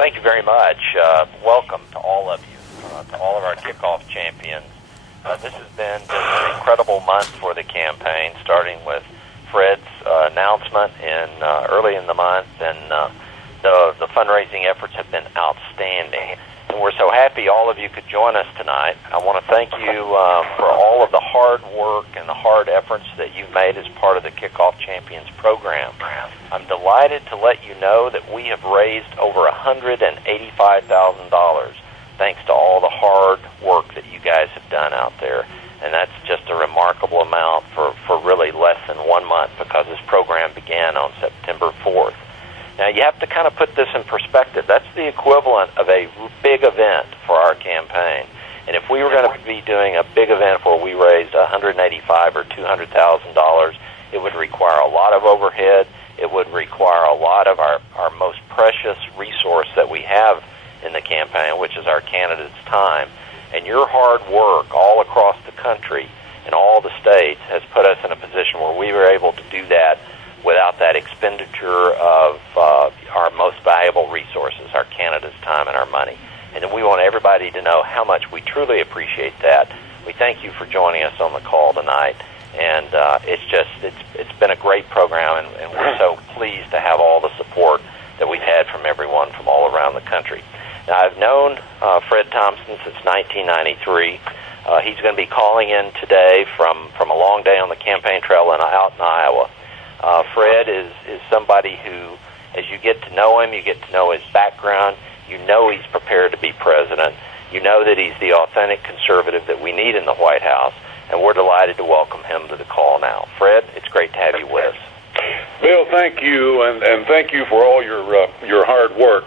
Thank you very much. Welcome to all of you, to all of our kickoff champions. This has been just an incredible month for the campaign, starting with Fred's announcement early in the month, and the fundraising efforts have been outstanding. And we're so happy all of you could join us tonight. I want to thank you for all of the hard work and the hard efforts that you've made as part of the Kickoff Champions program. I'm delighted to let you know that we have raised over $185,000 thanks to all the hard work that you guys have done out there. And that's just a remarkable amount for really less than 1 month, because this program began on September 4th. Now, you have to kind of put this in perspective. That's the equivalent of a big event for our campaign. And if we were going to be doing a big event where we raised $185,000 or $200,000, it would require a lot of overhead. It would require a lot of our most precious resource that we have in the campaign, which is our candidates' time. And your hard work all across the country in all the states has put us in a position where we were able to do that without that expenditure of our most valuable resources, our candidates' time and our money. And we want everybody to know how much we truly appreciate that. We thank you for joining us on the call tonight. And it's been a great program, and we're so pleased to have all the support that we've had from everyone from all around the country. Now, I've known Fred Thompson since 1993. He's going to be calling in today from a long day on the campaign trail out in Iowa. Fred is somebody who, as you get to know him, you get to know his background, you know he's prepared to be president, you know that he's the authentic conservative that we need in the White House, and we're delighted to welcome him to the call now. Fred, it's great to have you with us. Bill, thank you, and thank you for all your hard work.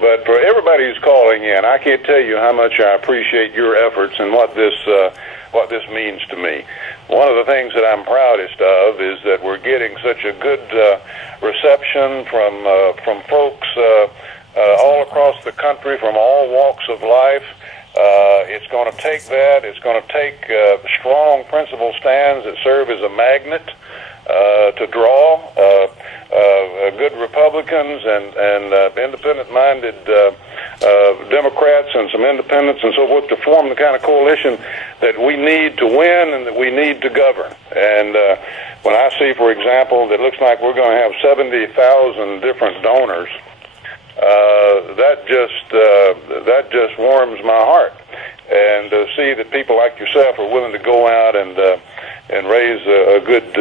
But for everybody who's calling in, I can't tell you how much I appreciate your efforts and what this means to me. One of the things that I'm proudest of is that we're getting such a good reception from folks all across the country, from all walks of life. It's going to take that. It's going to take strong principle stands that serve as a magnet to draw good Republicans and independent-minded Democrats and some independents and so forth to form the kind of coalition that we need to win and that we need to govern. And when I see, for example, that it looks like we're going to have 70,000 different donors, that just warms my heart. And to see that people like yourself are willing to go out and raise a good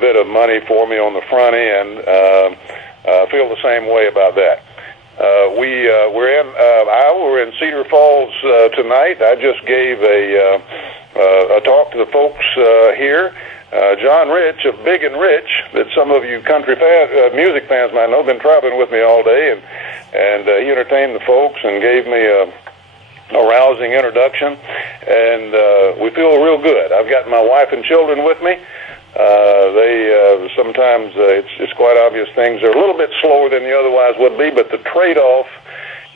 bit of money for me on the front end, I feel the same way about that. We're in Iowa. We're in Cedar Falls tonight. I just gave a talk to the folks here. John Rich of Big and Rich, that some of you country music fans might know, been traveling with me all day, and he entertained the folks and gave me a rousing introduction, and we feel real good. I've got my wife and children with me. They sometimes it's quite obvious things are a little bit slower than they otherwise would be, but the trade-off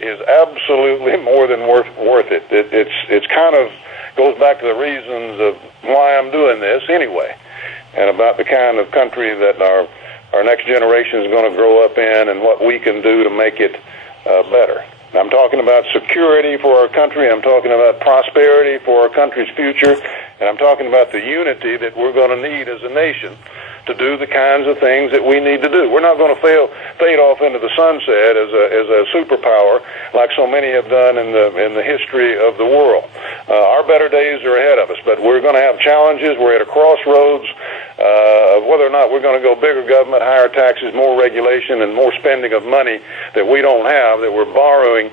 is absolutely more than worth it. It's kind of goes back to the reasons of why I'm doing this anyway, and about the kind of country that our next generation is going to grow up in, and what we can do to make it better. I'm talking about security for our country. I'm talking about prosperity for our country's future. And I'm talking about the unity that we're going to need as a nation to do the kinds of things that we need to do. We're not going to fade off into the sunset as a superpower like so many have done in the history of the world. Our better days are ahead of us, but we're going to have challenges. We're at a crossroads of whether or not we're going to go bigger government, higher taxes, more regulation, and more spending of money that we don't have, that we're borrowing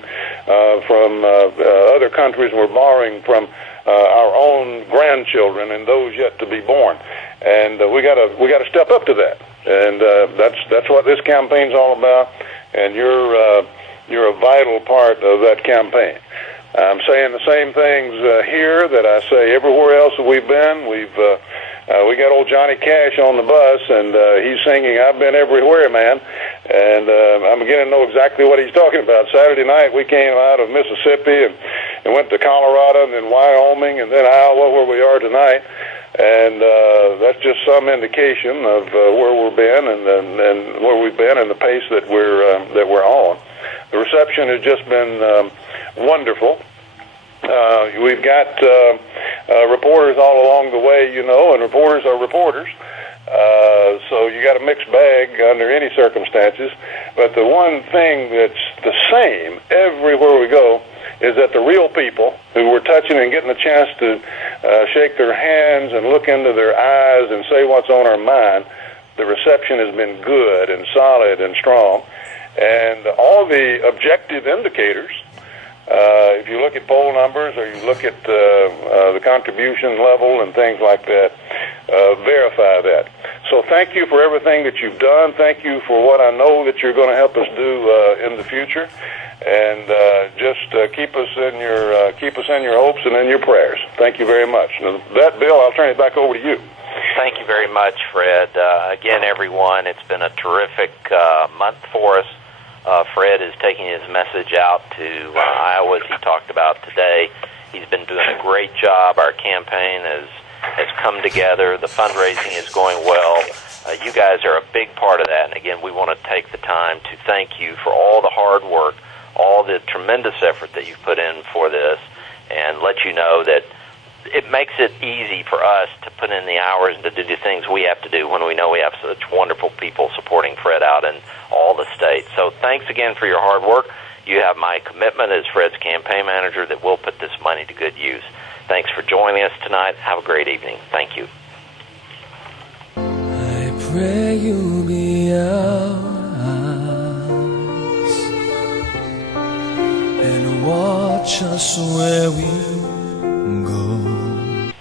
from other countries. We're borrowing from our own grandchildren and those yet to be born. And we got to step up to that, and that's what this campaign's all about. And you're a vital part of that campaign. I'm saying the same things here that I say everywhere else that we've been. We got old Johnny Cash on the bus, and he's singing "I've Been Everywhere, Man," and I'm beginning to know exactly what he's talking about. Saturday night we came out of Mississippi and went to Colorado, and then Wyoming, and then Iowa, where we are tonight. And that's just some indication of where we've been and where we've been and the pace that we're on. The reception has just been wonderful. We've got reporters all along the way, and reporters are reporters. So you got a mixed bag under any circumstances. But the one thing that's the same everywhere we go is that the real people who we're touching and getting a chance to shake their hands and look into their eyes and say what's on our mind, the reception has been good and solid and strong. And all the objective indicators, if you look at poll numbers or you look at the contribution level and things like that, verify that. So thank you for everything that you've done. Thank you for what I know that you're going to help us do in the future. And just keep us in your hopes and in your prayers. Thank you very much. Now, that, Bill, I'll turn it back over to you. Thank you very much, Fred. Again, everyone, it's been a terrific month for us. Fred is taking his message out to Iowa, as he talked about today. He's been doing a great job. Our campaign has come together. The fundraising is going well. You guys are a big part of that. And again, we want to take the time to thank you for all the hard work, all the tremendous effort that you've put in for this, and let you know that it makes it easy for us to put in the hours and to do the things we have to do when we know we have such wonderful people supporting Fred out in all the states. So thanks again for your hard work. You have my commitment as Fred's campaign manager that we'll put this money to good use. Thanks for joining us tonight. Have a great evening. Thank you. I pray you'll be our eyes and watch us where we go.